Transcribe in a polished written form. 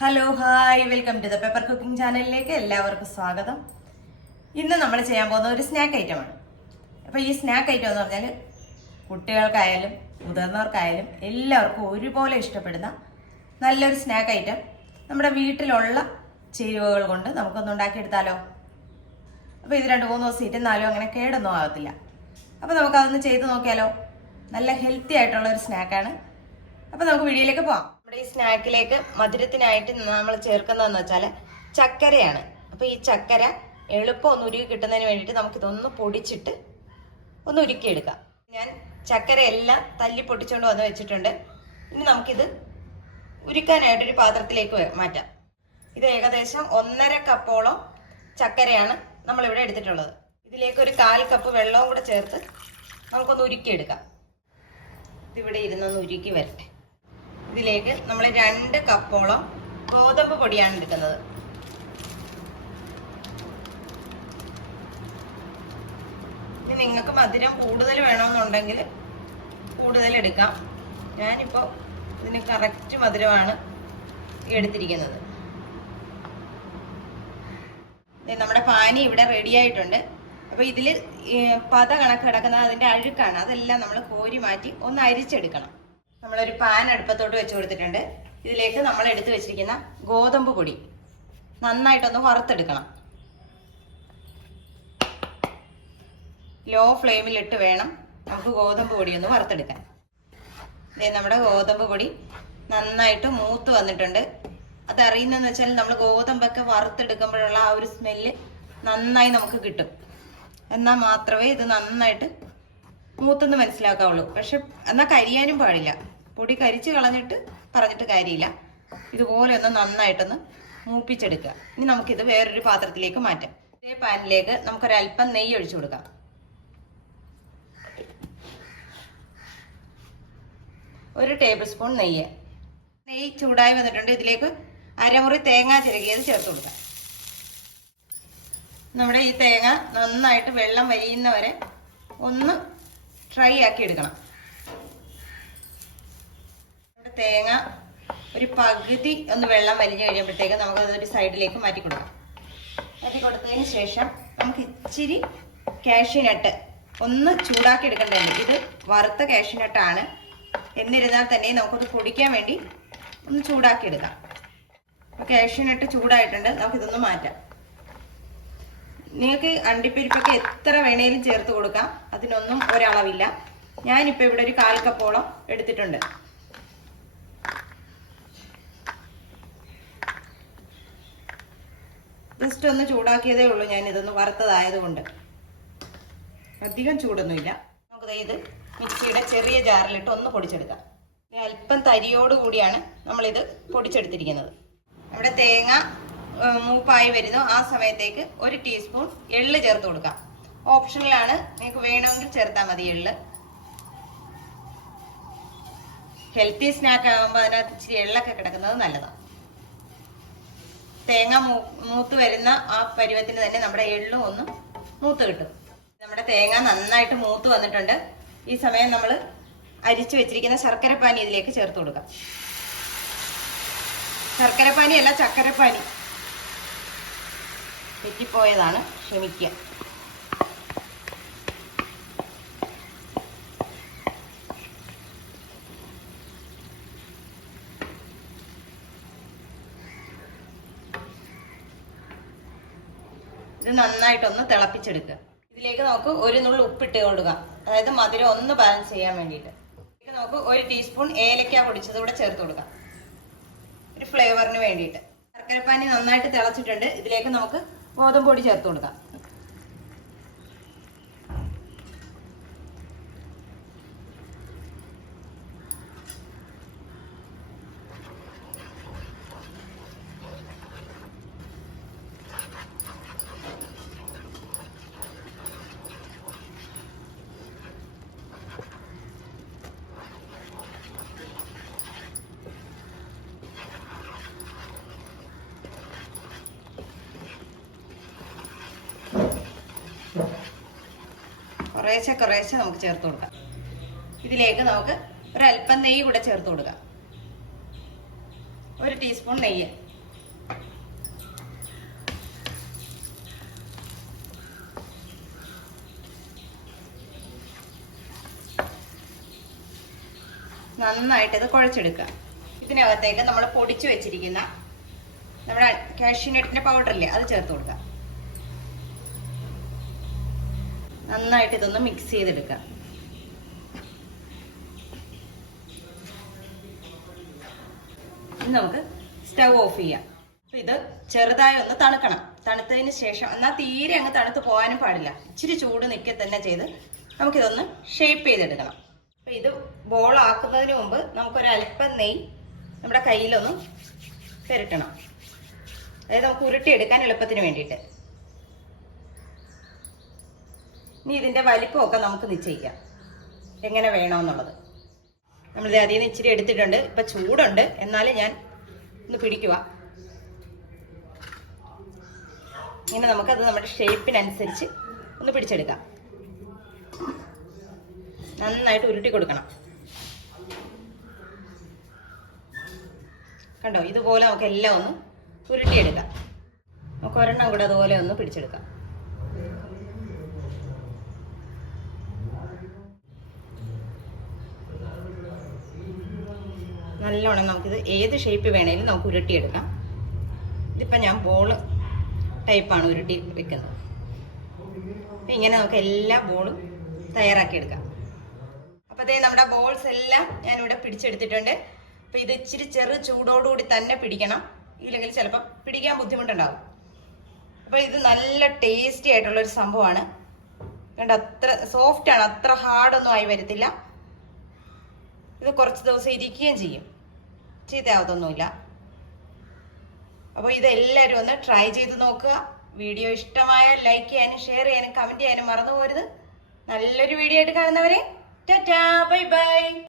Hello hi welcome to the pepper cooking ചാനലിലേക്ക് എല്ലാവർക്കും സ്വാഗതം. ഇന്ന് നമ്മൾ ചെയ്യാൻ പോകുന്ന ഒരു സ്നാക്ക് ഐറ്റമാണ്. അപ്പോൾ ഈ സ്നാക്ക് ഐറ്റം എന്ന് പറഞ്ഞാൽ കുട്ടികൾക്കായാലും മുതിർന്നവർക്കായാലും എല്ലാവർക്കും ഒരുപോലെ ഇഷ്ടപ്പെടുന്ന നല്ലൊരു സ്നാക്ക് ഐറ്റം. നമ്മുടെ വീട്ടിലുള്ള ചേരുവകൾ കൊണ്ട് നമുക്കൊന്ന് ഉണ്ടാക്കിയെടുത്താലോ. അപ്പോൾ ഇത് 2-3 ദിവസം ഇരുന്നാലും അങ്ങനെ കേടൊന്നും ആകത്തില്ല. അപ്പോൾ നമുക്കതൊന്ന് ചെയ്ത് നോക്കിയാലോ. നല്ല ഹെൽത്തി ആയിട്ടുള്ള ഒരു സ്നാക്കാണ്. അപ്പോൾ നമുക്ക് വീഡിയോയിലേക്ക് പോകാം. നമ്മുടെ ഈ സ്നാക്കിലേക്ക് മധുരത്തിനായിട്ട് നമ്മൾ ചേർക്കുന്നതെന്ന് വെച്ചാൽ ചക്കരയാണ്. അപ്പോൾ ഈ ചക്കര എളുപ്പം ഒന്ന് ഉരുക്കി കിട്ടുന്നതിന് വേണ്ടിയിട്ട് നമുക്കിതൊന്ന് പൊടിച്ചിട്ട് ഒന്ന് ഉരുക്കിയെടുക്കാം. ഞാൻ ചക്കര എല്ലാം തല്ലി പൊട്ടിച്ചുകൊണ്ട് വന്ന് വെച്ചിട്ടുണ്ട്. ഇനി നമുക്കിത് ഉരുക്കാനായിട്ടൊരു പാത്രത്തിലേക്ക് മാറ്റാം. ഇത് ഏകദേശം 1.5 കപ്പോളം ചക്കരയാണ് നമ്മളിവിടെ എടുത്തിട്ടുള്ളത്. ഇതിലേക്ക് ഒരു 1/4 കപ്പ് വെള്ളവും കൂടെ ചേർത്ത് നമുക്കൊന്ന് ഉരുക്കിയെടുക്കാം. ഇതിവിടെ ഇരുന്നൊന്ന് ഉരുക്കി വരട്ടെ. ഇതിലേക്ക് നമ്മൾ 2 കപ്പോളം ഗോതമ്പ് പൊടിയാണ് എടുക്കുന്നത്. ഇനി നിങ്ങൾക്ക് മധുരം കൂടുതൽ വേണമെന്നുണ്ടെങ്കിൽ കൂടുതൽ എടുക്കാം. ഞാനിപ്പോൾ ഇതിന് കറക്റ്റ് മധുരമാണ് എടുത്തിരിക്കുന്നത്. നമ്മുടെ പാനി ഇവിടെ റെഡി ആയിട്ടുണ്ട്. അപ്പോൾ ഇതിൽ പത കണക്ക് കിടക്കുന്നത് അതിൻ്റെ അഴുക്കാണ്. അതെല്ലാം നമ്മൾ കോരി മാറ്റി ഒന്ന് അരിച്ചെടുക്കണം. നമ്മളൊരു പാൻ അടുപ്പത്തോട്ട് വെച്ച് കൊടുത്തിട്ടുണ്ട്. ഇതിലേക്ക് നമ്മൾ എടുത്തു വെച്ചിരിക്കുന്ന ഗോതമ്പ് പൊടി നന്നായിട്ടൊന്ന് വറുത്തെടുക്കണം. ലോ ഫ്ലെയിമിലിട്ട് വേണം നമുക്ക് ഗോതമ്പ് പൊടി ഒന്ന് വറുത്തെടുക്കാൻ. നമ്മുടെ ഗോതമ്പ് പൊടി നന്നായിട്ട് മൂത്ത് വന്നിട്ടുണ്ട്. അതറിയുന്നതെന്ന് വെച്ചാൽ നമ്മൾ ഗോതമ്പൊക്കെ വറുത്തെടുക്കുമ്പോഴുള്ള ആ ഒരു സ്മെല്ല് നന്നായി നമുക്ക് കിട്ടും. എന്നാൽ മാത്രമേ ഇത് നന്നായിട്ട് മൂത്തെന്ന് മനസ്സിലാക്കാവുള്ളൂ. പക്ഷെ എന്നാൽ കരിയാനും പാടില്ല. പൊടി കരിച്ച് കളഞ്ഞിട്ട് പറഞ്ഞിട്ട് കാര്യമില്ല. ഇതുപോലെ ഒന്ന് നന്നായിട്ടൊന്ന് മൂപ്പിച്ചെടുക്കുക. ഇനി നമുക്കിത് വേറൊരു പാത്രത്തിലേക്ക് മാറ്റാം. ഇതേ പാനിലേക്ക് നമുക്കൊരല്പം നെയ്യ് ഒഴിച്ചു കൊടുക്കാം. ഒരു ടേബിൾ സ്പൂൺ നെയ്യ് ചൂടായി വന്നിട്ടുണ്ട്. ഇതിലേക്ക് അരമുറി തേങ്ങ ചിരകിയത് ചേർത്ത് കൊടുക്കാം. നമ്മുടെ ഈ തേങ്ങ നന്നായിട്ട് വെള്ളം വലിയുന്നവരെ ഒന്ന് ഫ്രൈ ആക്കി എടുക്കണം. നമ്മുടെ തേങ്ങ ഒരു പകുതി ഒന്ന് വെള്ളം വലിഞ്ഞു കഴിയുമ്പോഴത്തേക്ക് നമുക്കതൊരു സൈഡിലേക്ക് മാറ്റി കൊടുക്കാം. മാറ്റി കൊടുത്തതിന് ശേഷം നമുക്ക് ഇച്ചിരി കാഷ്യൂനട്ട് ഒന്ന് ചൂടാക്കി എടുക്കേണ്ടതുണ്ട്. ഇത് വറുത്ത കാഷ്യൂനട്ടാണ്. എന്നിരുന്നാൽ തന്നെ നമുക്കത് പൊടിക്കാൻ വേണ്ടി ഒന്ന് ചൂടാക്കി എടുക്കാം. അപ്പോൾ കാഷ്യൂനട്ട് ചൂടായിട്ടുണ്ട്. നമുക്കിതൊന്ന് മാറ്റാം. നിങ്ങൾക്ക് അണ്ടിപ്പരിപ്പൊക്കെ എത്ര വേണേലും ചേർത്ത് കൊടുക്കാം. അതിനൊന്നും ഒരളവില്ല. ഞാനിപ്പോൾ ഇവിടെ ഒരു 1/4 കപ്പോളം എടുത്തിട്ടുണ്ട്. ജസ്റ്റ് ഒന്ന് ചൂടാക്കിയതേ ഉള്ളൂ. ഞാൻ ഇതൊന്ന് വറുത്തതായതുകൊണ്ട് അധികം ചൂടൊന്നുമില്ല. നമുക്ക് ഇത് മിക്സിയുടെ ചെറിയ ജാറിലിട്ട് ഒന്ന് പൊടിച്ചെടുക്കാം. അല്പം തരിയോടുകൂടിയാണ് നമ്മളിത് പൊടിച്ചെടുത്തിരിക്കുന്നത്. നമ്മുടെ തേങ്ങ മൂപ്പായി വരുന്നു. ആ സമയത്തേക്ക് 1 ടീസ്പൂൺ എള്ള് ചേർത്ത് കൊടുക്കാം. ഓപ്ഷണലാണ്, നിങ്ങൾക്ക് വേണമെങ്കിൽ ചേർത്താൽ മതി എള്ള്. ഹെൽത്തി സ്നാക്ക് ആകുമ്പോൾ അതിനകത്ത് ഇച്ചിരി എള്ളൊക്കെ കിടക്കുന്നത് നല്ലതാണ്. തേങ്ങ മൂത്ത് വരുന്ന ആ പരുവത്തിന് തന്നെ നമ്മുടെ എള്ളും ഒന്ന് മൂത്ത് കിട്ടും. നമ്മുടെ തേങ്ങ നന്നായിട്ട് മൂത്ത് വന്നിട്ടുണ്ട്. ഈ സമയം നമ്മൾ അരിച്ചു വെച്ചിരിക്കുന്ന ശർക്കരപ്പാനി ഇതിലേക്ക് ചേർത്ത് കൊടുക്കാം. ശർക്കരപ്പാനി അല്ല, ചക്കരപ്പാനി. തെറ്റിപ്പോയതാണ്, ക്ഷമിക്കുക. ഇത് നന്നായിട്ടൊന്ന് തിളപ്പിച്ചെടുക്കുക. ഇതിലേക്ക് നമുക്ക് 1 നുള്ളി ഉപ്പിട്ട് കൊടുക്കുക. അതായത് മധുരം ഒന്ന് ബാലൻസ് ചെയ്യാൻ വേണ്ടിയിട്ട്. ഇതിലേക്ക് നമുക്ക് 1 ടീസ്പൂൺ ഏലക്ക പൊടിച്ചത് കൂടെ ചേർത്ത് കൊടുക്കാം, ഒരു ഫ്ലേവറിന് വേണ്ടിയിട്ട്. ശർക്കരപ്പാനി നന്നായിട്ട് തിളച്ചിട്ടുണ്ട്. ഇതിലേക്ക് നമുക്ക് ഗോതമ്പ് പൊടി ചേർത്ത് കൊടുക്കാം. കുറേശ്ശെ നമുക്ക് ചേർത്ത് കൊടുക്കാം. ഇതിലേക്ക് നമുക്ക് ഒരല്പം നെയ്യ് കൂടെ ചേർത്ത് കൊടുക്കാം. 1 ടീസ്പൂൺ നെയ്യ്. നന്നായിട്ട് ഇത് കുഴച്ചെടുക്കുക. ഇതിനകത്തേക്ക് നമ്മൾ പൊടിച്ചു വെച്ചിരിക്കുന്ന നമ്മുടെ കാഷ്യൂനട്ടിന്റെ പൗഡറില്ലേ അത് ചേർത്ത് കൊടുക്കുക. നന്നായിട്ട് ഇതൊന്ന് മിക്സ് ചെയ്തെടുക്കുക. ഇനി നമുക്ക് സ്റ്റൗ ഓഫ് ചെയ്യാം. അപ്പൊ ഇത് ചെറുതായി ഒന്ന് തണുക്കണം. തണുത്തതിന് ശേഷം, എന്നാൽ തീരെ അങ്ങ് തണുത്ത് പോകാനും പാടില്ല, ഇച്ചിരി ചൂട് നിൽക്കുക തന്നെ ചെയ്ത് നമുക്കിതൊന്ന് ഷേപ്പ് ചെയ്തെടുക്കണം. അപ്പൊ ഇത് ബോൾ ആക്കുന്നതിന് മുമ്പ് നമുക്കൊരു അല്പം നെയ്യ് നമ്മുടെ കയ്യിലൊന്ന് പുരട്ടണം. അതായത് നമുക്ക് ഉരുട്ടിയെടുക്കാൻ എളുപ്പത്തിന് വേണ്ടിയിട്ട്. ഇനി ഇതിന്റെ വലിപ്പമൊക്കെ നമുക്ക് നിശ്ചയിക്കാം എങ്ങനെ വേണമെന്നുള്ളത്. നമ്മളിത് അതിൽ നിന്ന് ഇച്ചിരി എടുത്തിട്ടുണ്ട്. ഇപ്പൊ ചൂടുണ്ട്, എന്നാലും ഞാൻ ഒന്ന് പിടിക്കുക. ഇങ്ങനെ നമുക്കത് നമ്മുടെ ഷേപ്പിനനുസരിച്ച് ഒന്ന് പിടിച്ചെടുക്കാം. നന്നായിട്ട് ഉരുട്ടി കൊടുക്കണം. കണ്ടോ, ഇതുപോലെ നമുക്ക് എല്ലാം ഒന്ന് ഉരുട്ടിയെടുക്കാം. നമുക്ക് ഒരെണ്ണം കൂടെ അതുപോലെ ഒന്ന് പിടിച്ചെടുക്കാം. നല്ലോണം നമുക്കിത് ഏത് ഷേപ്പ് വേണേലും നമുക്ക് ഉരുട്ടിയെടുക്കാം. ഇതിപ്പോൾ ഞാൻ ബോൾ ടൈപ്പാണ് ഉരുട്ടി വെക്കുന്നത്. ഇങ്ങനെ നമുക്ക് എല്ലാ ബോളും തയ്യാറാക്കിയെടുക്കാം. അപ്പോൾ അതേ നമ്മുടെ ബോൾസ് എല്ലാം ഞാനിവിടെ പിടിച്ചെടുത്തിട്ടുണ്ട്. അപ്പോൾ ഇത് ഇച്ചിരി ചെറു ചൂടോടുകൂടി തന്നെ പിടിക്കണം, ഇല്ലെങ്കിൽ ചിലപ്പോൾ പിടിക്കാൻ ബുദ്ധിമുട്ടുണ്ടാവും. അപ്പോൾ ഇത് നല്ല ടേസ്റ്റി ആയിട്ടുള്ളൊരു സംഭവമാണ്. കണ്ട, അത്ര സോഫ്റ്റാണ്, അത്ര ഹാർഡൊന്നും ആയി വരത്തില്ല. ഇത് കുറച്ച് ദിവസം ഇരിക്കുകയും ചെയ്യും, ചീത്തയാവത്തൊന്നുമില്ല. അപ്പോൾ ഇതെല്ലാവരും ഒന്ന് ട്രൈ ചെയ്ത് നോക്കുക. വീഡിയോ ഇഷ്ടമായാൽ ലൈക്ക് ചെയ്യാനും ഷെയർ ചെയ്യാനും കമൻറ്റ് ചെയ്യാനും മറന്നു പോകരുത്. നല്ലൊരു വീഡിയോ ആയിട്ട് കാണുന്നവരെ ടാറ്റാ, ബൈ ബൈ.